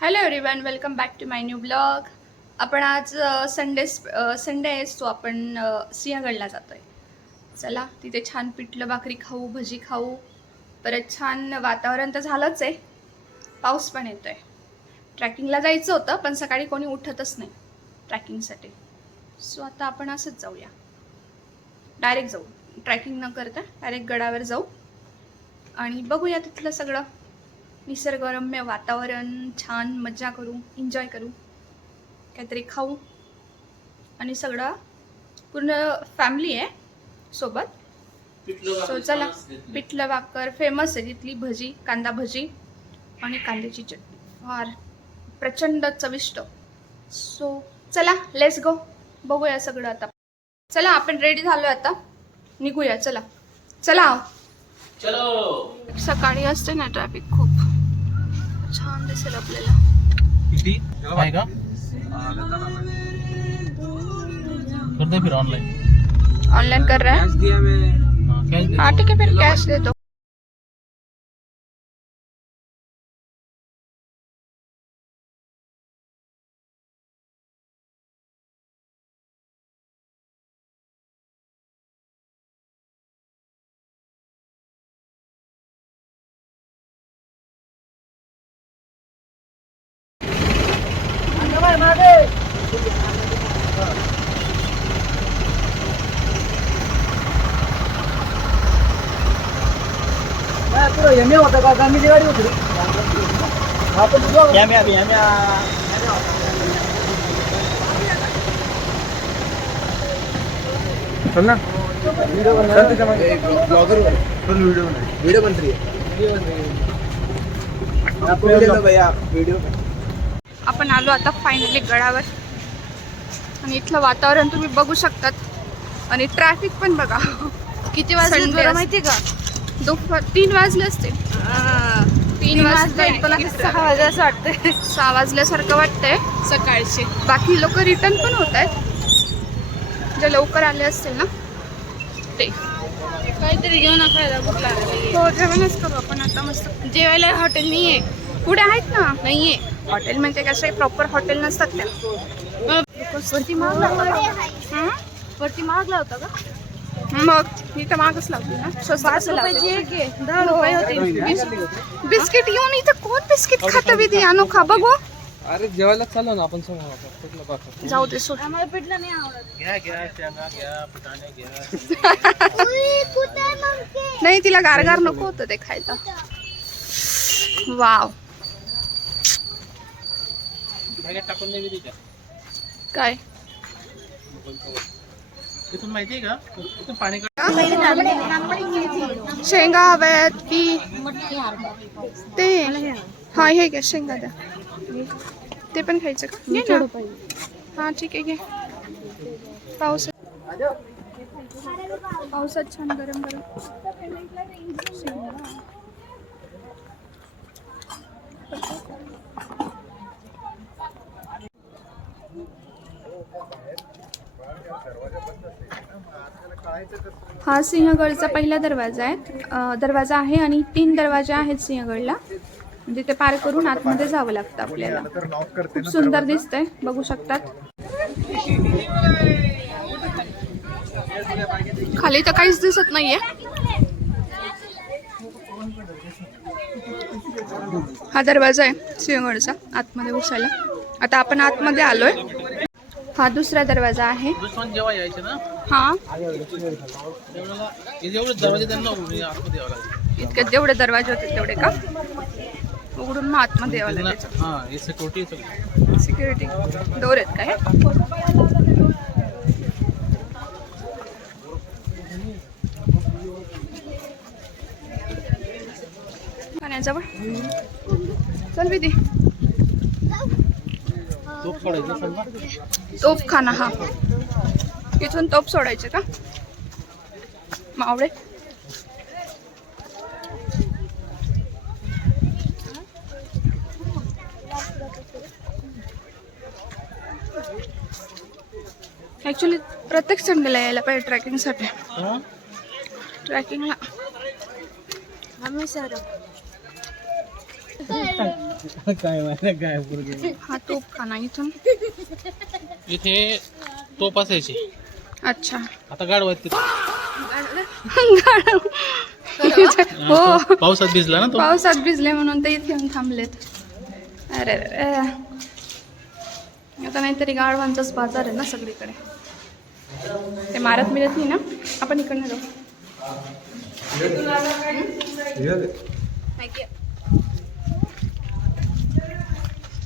Hello everyone, welcome back to my new blog. आपण आज Sunday आहे, सो आपण सिंहगडला जातो आहे. चला, तिथे छान पिठलं भाकरी खाऊ, भजी खाऊ. परत छान वातावरण तर झालंच आहे, पाऊस पण येतो आहे. ट्रॅकिंगला जायचं होतं, पण सकाळी कोणी उठतच नाही ट्रॅकिंगसाठी. सो आता आपण असंच जाऊया, डायरेक्ट जाऊ. ट्रॅकिंग न करता डायरेक्ट गडावर जाऊ आणि बघूया तिथलं सगळं निसर्गरम्य वातावरण. छान मजा करू, एन्जॉय करू, काहीतरी खाऊ आणि सगळं पूर्ण फॅमिली आहे सोबत. सो चला, पिठलं भाकर फेमस आहे तिथली, भजी, कांदा भजी आणि कांद्याची चटणी फार प्रचंड चविष्ट. सो चला, लेट्स गो, बघूया सगळं आता. चला, आपण रेडी झालो आता, निघूया. चला चला, चलो. सकाळी असते ना ट्रॅफिक, खूप छान दिसेल आपल्याला. किती आहे का करते फिर ऑनलाइन कर रहा है? हाँ ठीक है, फिर कैश दे दो. एम होता का गाडी होती चल ना, ब्लॉगर व्हिडिओ बन रही है. आपण आलो आता फायनली गडावर आणि इथलं वातावरण तुम्ही बघू शकतात. आणि ट्रॅफिक पण बघा किती वाजले माहिती का? 3 वाजले असते. 3 वाजले, पण आता 6 वाजले असं वाटतंय. 6 वाजल्यासारखं वाटतंय सकाळचे. बाकी लोक रिटर्न पण होत आहेत, जे लवकर आले असतील ना ते. काहीतरी घेऊन खायला भूक लागली. हो, जेवणच करू आपण आता मस्त. जेवायला हॉटेल नाहीये. पुढे आहेत ना? नाहीये हॉटेल, म्हणजे कसे प्रॉपर हॉटेल नसतात त्या. वरती मागला होता का? मग मी तर मागच लावली ना. 5 रुपयाची एक आहे, 10 रुपये होते. बिस्किट येऊन इथं कोण बिस्किट खातं विधी? आणू खा बघू. अरे जेवायला चाललो ना आपण समोर. जाऊ दे, सोड. आम्हाला पिठलं नाही आवडत. नाही, तिला गारगार नको होतं ते खायला. वाव, टाकून नाही का काय इथून माहितीये का? इथून पाणी शेंगा हव्यात की ते? हा, हे घ्या शेंगा, द्या. ते पण खायचं का? घे ना. हा ठीक आहे, घे. पावसात छान गरम गरम शेंगा. हा सिंहगडचा पहिला दरवाजा आहे आणि 3 दरवाजे आहेत सिंहगडला. म्हणजे ते पार करून आतमध्ये जावं लागतं आपल्याला. खूप सुंदर दिसतंय, बघू शकतात. खाली तर काहीच दिसत नाहीये. हा दरवाजा आहे सिंहगडचा, आतमध्ये घुसायला. आता आपण आतमध्ये आलोय. हा दुसरा दरवाजा आहे. जेव्हा यायचे ना, हा, जेवढे दरवाजे त्यांना आतमध्ये यावं लागेल. इतके जेवढे दरवाजे होते तेवढे का उघडून मग आतमध्ये यावं लागेल. हा, हे सिक्युरिटी सिक्युरिटी डोर आहेत काय? पाण्याजवळ चल विधी. तोफ सोडायचं समजा. तोफखाना, हा. इथून तोफ सोडायचे का मावळे? ऍक्च्युली प्रत्येक संडेला यायला पाहिजे ट्रॅकिंगसाठी. ट्रॅकिंगला आम्ही सर हा तूप खाना इथून. इथे तोप असायची, अच्छा. आता गाढवा आहेत तिथे. हो, पावसात भिजला ना तो. पावसात भिजले म्हणून ते इथे येऊन थांबलेत. अरे रे, आता नाहीतरी गाढवांचाच बाजार आहे ना सगळीकडे. ते मारत मिळत नाही ना. आपण इकडनं जाऊ.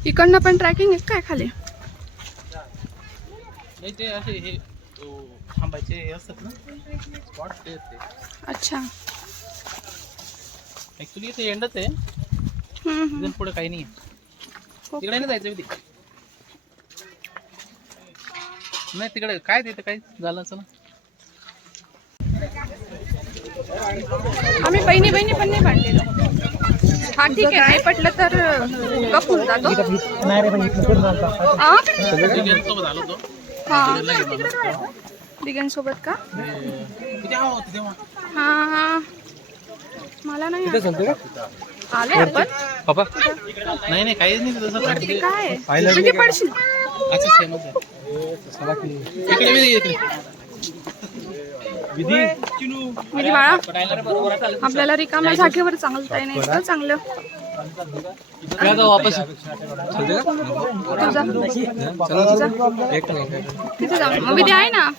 इकडनं पण ट्रॅकिंग आहे काय खाली? नाही ते असे हे थांबायचे हे असतात ना स्पॉट ते. अच्छा. ऍक्च्युली इथे एंडच आहे, हम्म. इथून पुढे काही नाही. तिकडे नाही जायचं तिथे. नाही तिकडे काय तिथे काही झालं असं ना. आम्ही बहिणी पण नाही बांधलेलो. हा ठीक आहे, नाही पटलं तर कपून जातो. सोबत आलो तो हा दिगंसोबत का? किती हवा होती तेव्हा. हा मला नाही आले आपण. नाही काहीच नाही तसं. वरती काय आहे? किती पडशील? अच्छा सेमच आहे. इकडे इकडे विधी बाळा, आपल्याला रिकाम्या जागेवर चांगलं नाही इतकं चांगलं. वापस तिथे जाऊ. मग विधी आहे ना.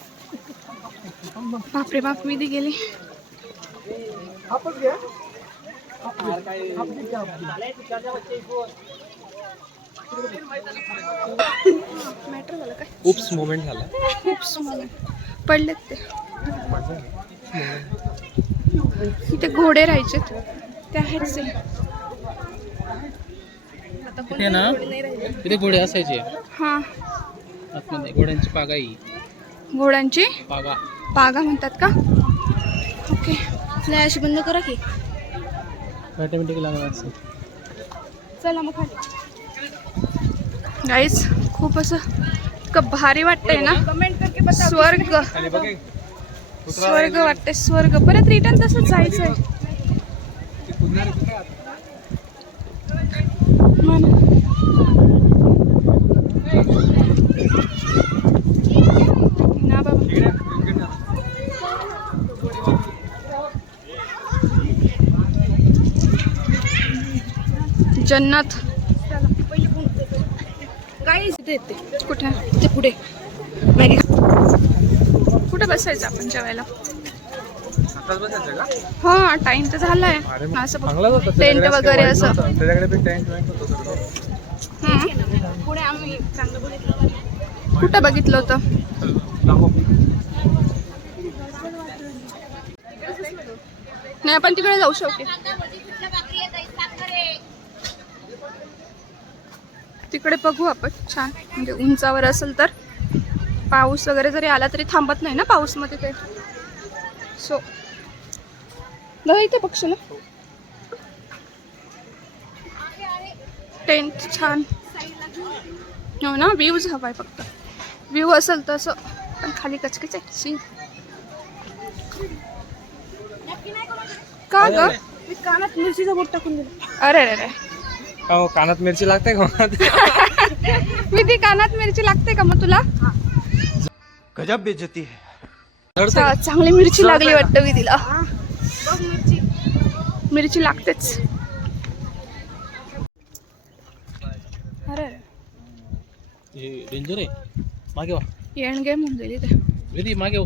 बापरे बाप, विधी गेली. मॅटर झालं काय? उप्स मोमेंट झाला. उप्स पडलेत ते. इथे घोडे राहायचे ते आहेच. इथे ना इथे घोडे असायचे हा, आतमध्ये. घोड्यांची पागाई. घोड्यांची पागा पागा म्हणतात का? ओके. फ्लॅश बंद करा की. ऑटोमॅटिक लागणार असं. चला मग खाली. गाईज खूप असं इतकं भारी वाटतंय ना. स्वर्ग स्वर्ग वाटतंय, स्वर्ग. परत रिटर्न तसंच जायचंय. ना बाबा. जन्नत कुठे? ते पुढे कुठे बसायचं आपण जेवायला? हा टाइम तर झालाय. असं टेंट वगैरे असं. पुढे आम्ही चांगलं बघितलं. कुठं बघितलं होतं? नाही आपण तिकडे जाऊ शकतो. तिकडे बघू आपण. छान म्हणजे उंचावर असेल तर. पाऊस वगैरे जरी आला तरी थांबत नाही ना पाऊस मध्ये ते. सो इथे पक्षीला टेंट छान हो ना. व्ह्यूज हवाय फक्त. व्ह्यू असेल तसं, पण खाली कचकच आहे सीन. का ग? कानात मिरचीचा बोट टाकून दिला. अरे अरे कानात मिरची लागते का? मी ती कानात मिरची लागते का मग तुला? गजब बेइज्जती है. चांगली मिरची लागली वाटतं मी तिला. मिरची लागतेच. अरे हे डेंजर आहे. मागे वा. येण गेम होऊन गेली ते. विधी मागे हो.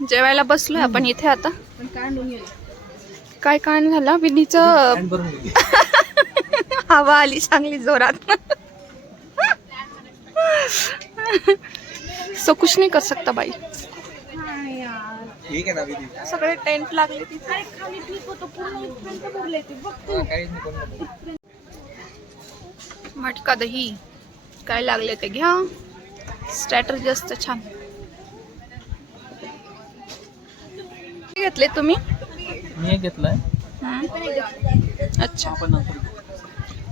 जेवायला बसलोय आपण इथे आता. काय कान झाला विधीचं. हवा आली चांगली जोरात. सो कुछ नहीं कर सकता बाई. ठीक आहे ना विधी. सगळे टेंट लागले तिथे. मटका दही काय लागले ते घ्या. स्ट्रॅटर्जी असतं छान. घेतले तुम्ही? मी एक घेतलाय. अच्छा.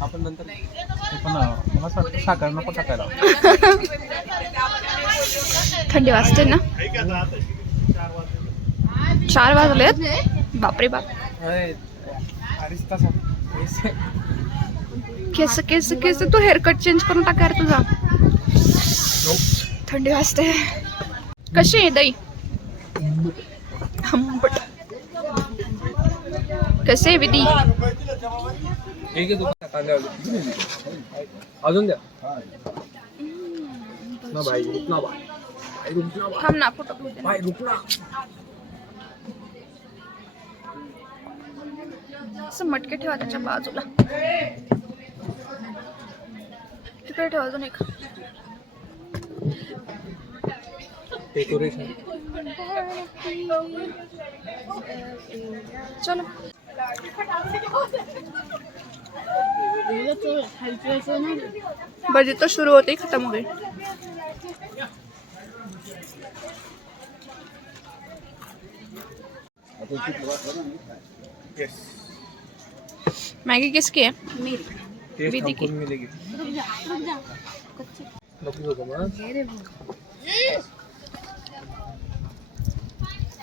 आपण नंतर पण मला असं वाटतं साखर नको टाकायला. थंडी वाजते ना. 4 वाजलेत. बापरे बाप. केस केस केस तू हेअरकट चेंज करून टाक यार तुझा. थंडी वाजते. कशी आहे दही? आंबट. कसे आहे विधी? अजून द्या ना भाई, रुक ना भाई, रुक ना थांब ना फोटो घेऊ दे. भाई, रुक ना. असं मटके ठेवा त्याच्या बाजूला. तिकडे ठेवा अजून एक. डेकोरेशन. चलो. बजे तो शुरू होते ही खत्म हो गई. मैगी किसकी है? विधि की. मिलेगी.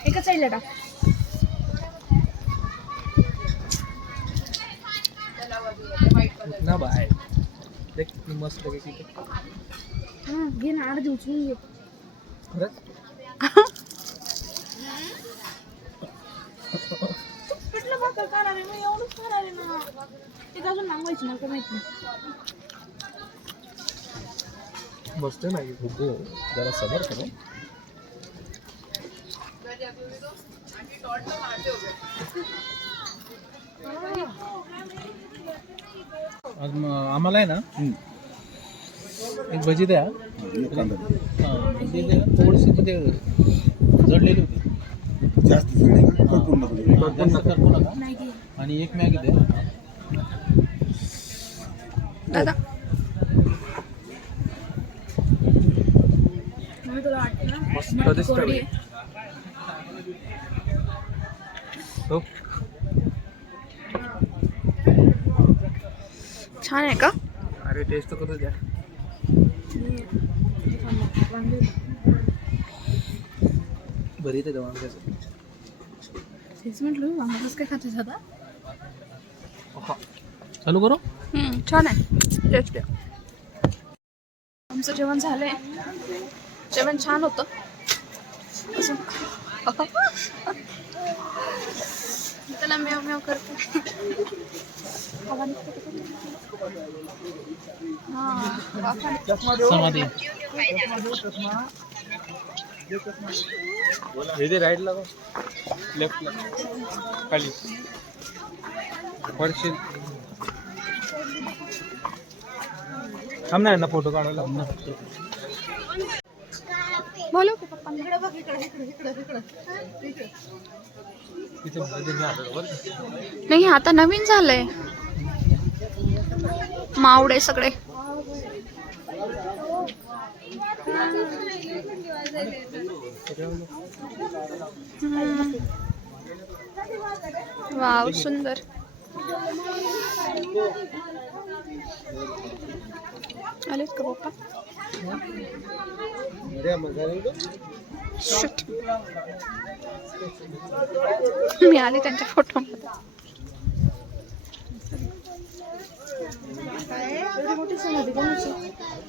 एकच साईडला टाक. ना भाई, देख किती मस्त पैकी. घे ना अर्धी उचलून घे. खरंच पिठलं भाकर खाणार आहे, मग एवढंच खाणार आहे ना. ते अजून मागवायची मला काय माहित नाही. मस्त नाही. जरा सबर करो. आज आम्हाला आहे ना एक भजी द्या. थोडीशी म्हणजे जडलेली होती. जास्त करपून जास्त करपू नका. आणि एक मॅगी द्या. दादा मस्त कोरडी आहे. हो. छान आहे का? अरे टेस्ट करू द्या. बरी ते वांग्याचं. तेच म्हटलं वांगाच काय खाते दादा. चालू करू. छान आहे. टेस्ट आहे. आमचं जेवण झालंय. जेवण छान होतं. असं त्याला मेव मेव करते. समाधी. इथे राईट ला लेफ्ट ला खाली पडशील. थांबणार ना फोटो काढायला. बोलव की पप्पा. तिथे नाही आता नवीन झालंय. मावडे सगळे. वाव सुंदर. आलेत का पप्पा? Shit. मी आले त्यांच्या फोटो.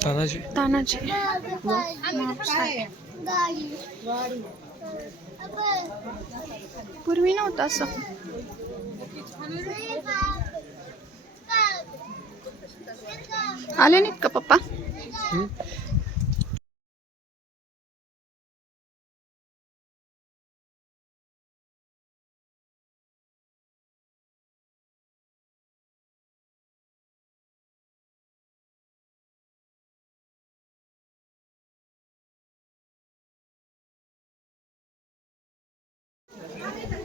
तानाजी. तानाजी. पूर्वी नव्हतं असं. आले नाहीत का पप्पा?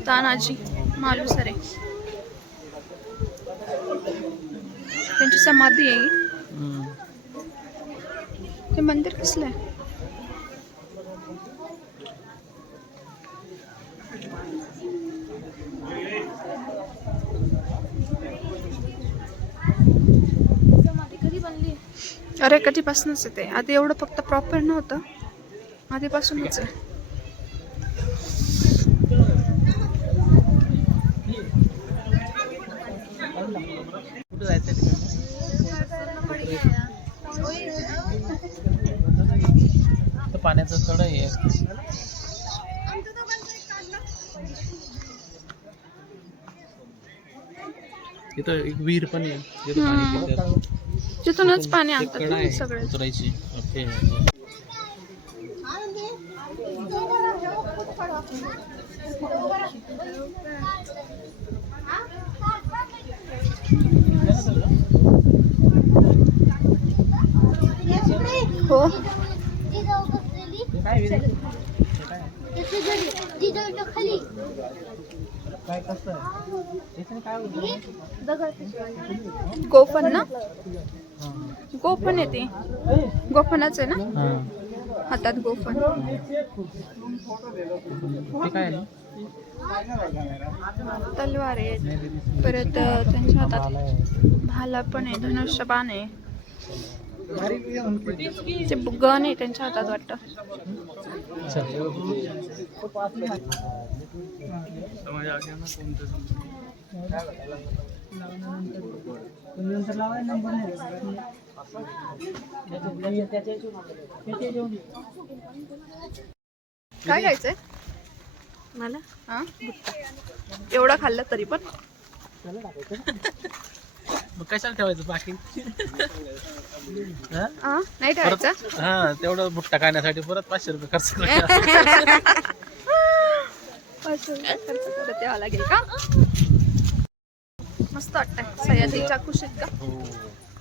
तानाजी मालुसरे त्यांची समाधी आहे. हे मंदिर कसलं आहे? अरे कधीपासूनच येते. आधी एवढं फक्त प्रॉपर नव्हतं. आधीपासूनच आहे. कुठं जायचं तर पाण्याचं तळ आहे. इथं एक विहीर पण आहे, जिथं पाणी पितात. तिथूनच पाणी आणतात कडा ना आहे सगळे. उतरायची. ओके. हो काय कसं आहे? काय गोफन ना, गोफन आहे ते. गोफनच आहे ना, हातात गोफन. ते काय आहे ना? तलवार आहे, परत त्यांच्या हातात भाला पण आहे, धनुष्य बाण आहे, ते गन आहे त्यांच्या हातात वाटतं. काय खायचंय मला? हा, भुट्टा. एवढं खाल्लं तरी पण मग कशाला ठेवायचं बाकी? नाही ठेवायचं. हा, तेवढं भुट्टा खाण्यासाठी परत 500 रुपये खर्च करायचा. 500 रुपये खर्च करत यावं लागेल का? मस्त वाटतंय सह्याद्रीच्या कुशीत का.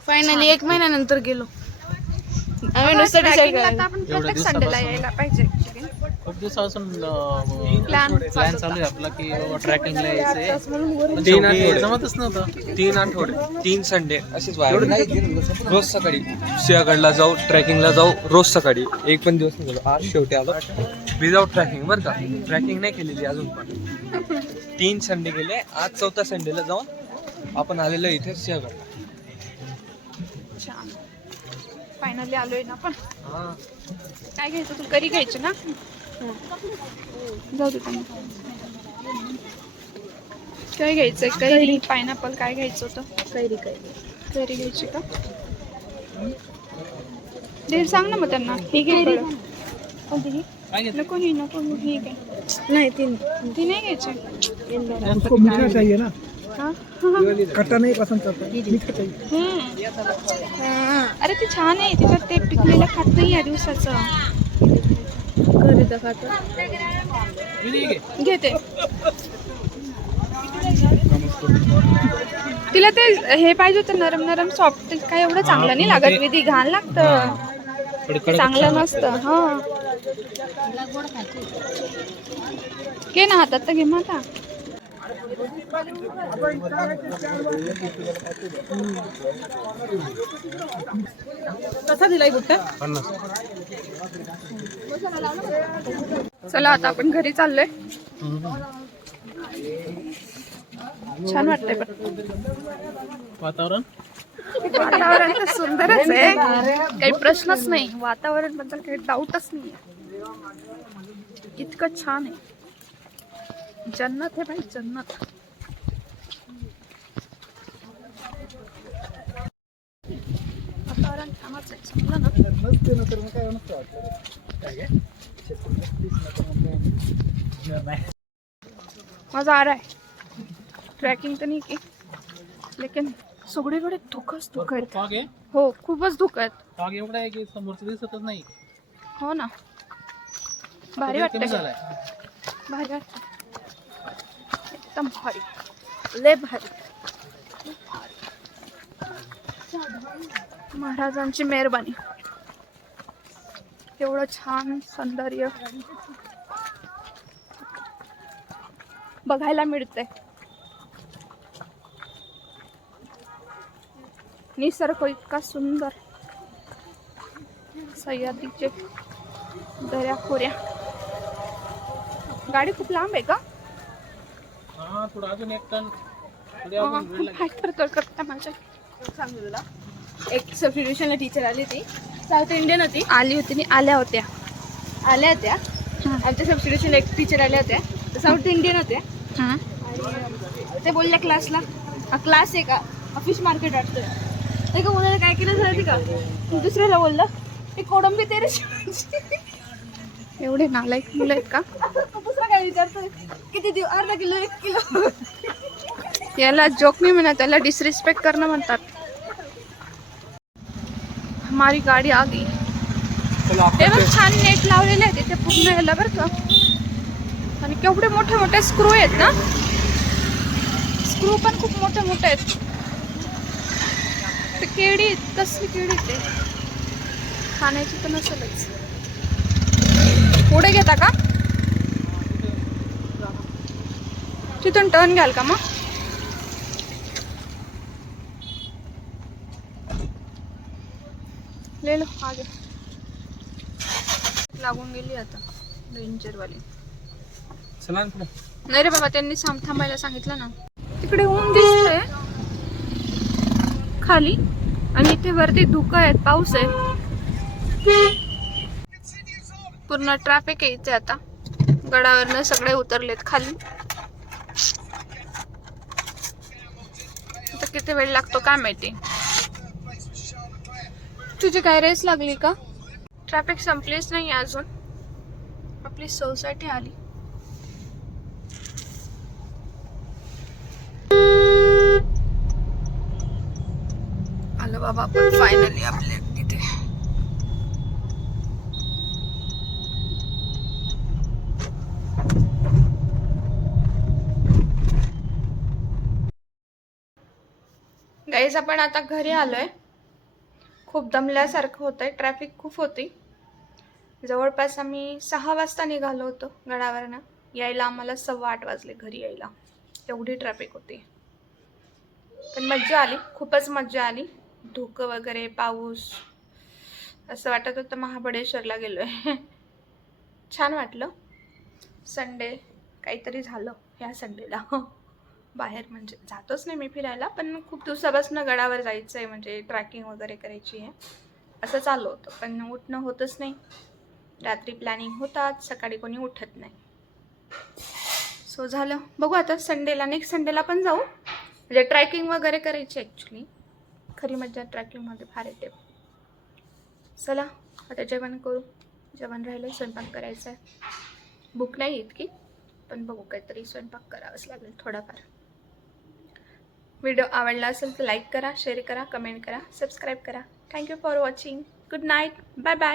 फायनली 1 महिन्यानंतर गेलो आम्ही. नुसतं डिसाईड ट्रॅकिंगला केलं तर आपण प्रत्येक संडेला यायला पाहिजे. खूप दिवसापासून प्लॅन प्लॅन चालू आहे आपला की ट्रॅकिंगला यायचंय. पण 3 शेवटी आठवडे. जमतच नव्हतं. 3 आठवडे 3 संडे असेच व्हायला. रोज सकाळी सिंहगडला जाऊ, ट्रॅकिंगला जाऊ रोज सकाळी. एक पण दिवस नाही झाला. आज शेवटी आलो विदाउट ट्रॅकिंग. बरं का, ट्रॅकिंग नाही केलेली अजून पण. 3 संडे गेले. आज 4था संडेला जाऊन आपण आलेलो इथे सिंहगडला. छान. फायनली आलोय ना आपण. काय घ्यायचं तू? करी घ्यायची ना? जाऊ दे त्यांना. काय घ्यायचंय? कैरी, पायनॅपल, काय घ्यायचं होतं? कैरी घ्यायची का? दे, सांग ना मग त्यांना. ठीक आहे, नको ही ठीक आहे. नाही 3 ती नाही घ्यायची. उसको मीठा चाहिए ना, हा? खट्टा नहीं पसंद करता, मीठा चाहिए. अरे ती छान आहे, तिच्यात ते पिकलेलं खात नाही या दिवसाचं. घरी तर खातो. घेते. तिला ते हे पाहिजे होतं, नरम नरम सॉफ्ट. काय एवढं चांगलं नाही लागत विधी, घाण लागतं, चांगलं नसतं. हा, घे ना हातात तर घे मग आता. कसा दिलाय गुट्टा? 50. चला आता आपण घरी चाललोय. छान वाटतंय पण वातावरण तर सुंदरच आहे, काही प्रश्नच नाही. वातावरण बद्दल काही डाऊटच नाही. इतकं छान आहे, जन्नत आहे भाई, जन्नत. वातावरण छानच आहे, समजलं ना. मजा आ रहा है. ट्रॅकिंग तर नाही की, लेकिन सगळीकडे धुकंच धुकं आहेत. फॉग आहे. हो, खूपच धुकं आहेत. फॉग एवढा आहे की समोरचं दिसतच नाही. हो ना, भारी कमी वाटतंय, झालाय. भारी वाटतंय, एकदम भारी, लय भारी. महाराजांची मेहरबानी, एवढं छान सौंदर्य बघायला मिळतंय. निसर्ग इतका सुंदर, सह्याद्रीचे दऱ्या खोऱ्या. गाडी खूप लांब आहे का? हा, थोडं अजून 1 टन. खूप हात करता माझ्या. सांगू तुला, एक सबस्टिट्यूशनला टीचर आली होती, साऊथ इंडियन होती. आली होती, आल्या होत्या. आल्या होत्या. आमच्या सबस्टिट्यूशन एक टीचर आल्या होत्या, साऊथ इंडियन होत्या. हां. आणि ते बोलल्या क्लासला, हा क्लास आहे का फिश मार्केट वाटतं. एका मुलाला काय केलं झालं का, दुसऱ्याला बोललं ते कोडंबी तेरे शिवाजी. एवढे नालायक मुलं आहेत का? दुसरा काय विचारतोय, किती देऊ, अर्धा किलो 1 किलो. याला जोक नाही म्हणत, त्याला डिसरिस्पेक्ट करणं म्हणतात. हमारी गाडी आ गई. ते बघ छान नेट लावलेले आहे तिथे पूर्ण याला बरं का. आणि केवढे मोठे मोठे स्क्रू आहेत ना, स्क्रू पण खूप मोठे मोठे आहेत. ते केळी आहेत, कसली केळी ते खाण्याची पण असेलच. पुढे घेता का, तिथून टर्न घ्याल का मग? ले लो आगे. लागून गेली आता डेंजर वाली. चला ना पुढे. नाही रे बाबा, त्यांनी थांबायला सांगितलं ना. तिकडे ऊन दिसतंय खाली आणि इथे वरती धुकं आहेत, पाऊस आहे. पूर्ण ट्रॅफिक आहे इथे. आता गडावरनं सगळे उतरलेत खाली. आता किती वेळ लागतो काय माहिती. तुझी काय रेस लागली का? ट्रॅफिक संपलीच नाही अजून, आपली सोसायटी आली. आलो बाबा आपण फायनली आपल्या तिथे. गाईज आपण आता घरी आलोय. खूप दमल्यासारखं होतंय, ट्रॅफिक खूप होती. जवळपास आम्ही 6 वाजता निघालो होतो गडावरनं. यायला आम्हाला 8:15 वाजले घरी यायला, एवढी ट्रॅफिक होती. पण मज्जा आली, खूपच मज्जा आली. धुकं वगैरे, पाऊस, असं वाटत होतं महाबळेश्वरला गेलोय. छान वाटलं. संडे काहीतरी झालं ह्या संडेला. बाहेर म्हणजे जातोच नाही मी फिरायला, पण खूप दिवसापासून गडावर जायचं आहे, म्हणजे ट्रॅकिंग वगैरे करायची आहे असं चालू होतं. पण उठणं होतच नाही. रात्री प्लॅनिंग होतात, सकाळी कोणी उठत नाही. सो झालं, बघू आता संडेला, नेक्स्ट संडेला पण जाऊ. म्हणजे ट्रॅकिंग वगैरे करायची ॲक्च्युली. खरी मज्जा ट्रॅकिंगमध्ये फार येते. चला आता जेवण करू. जेवण राहिलं, स्वयंपाक करायचा आहे. भूक नाही इतकी, पण बघू काहीतरी स्वयंपाक करावंच लागेल थोडाफार. व्हिडिओ आवडला असेल तर लाईक करा, शेअर करा, कमेंट करा, सबस्क्राईब करा. Thank you for watching. Good night, bye bye.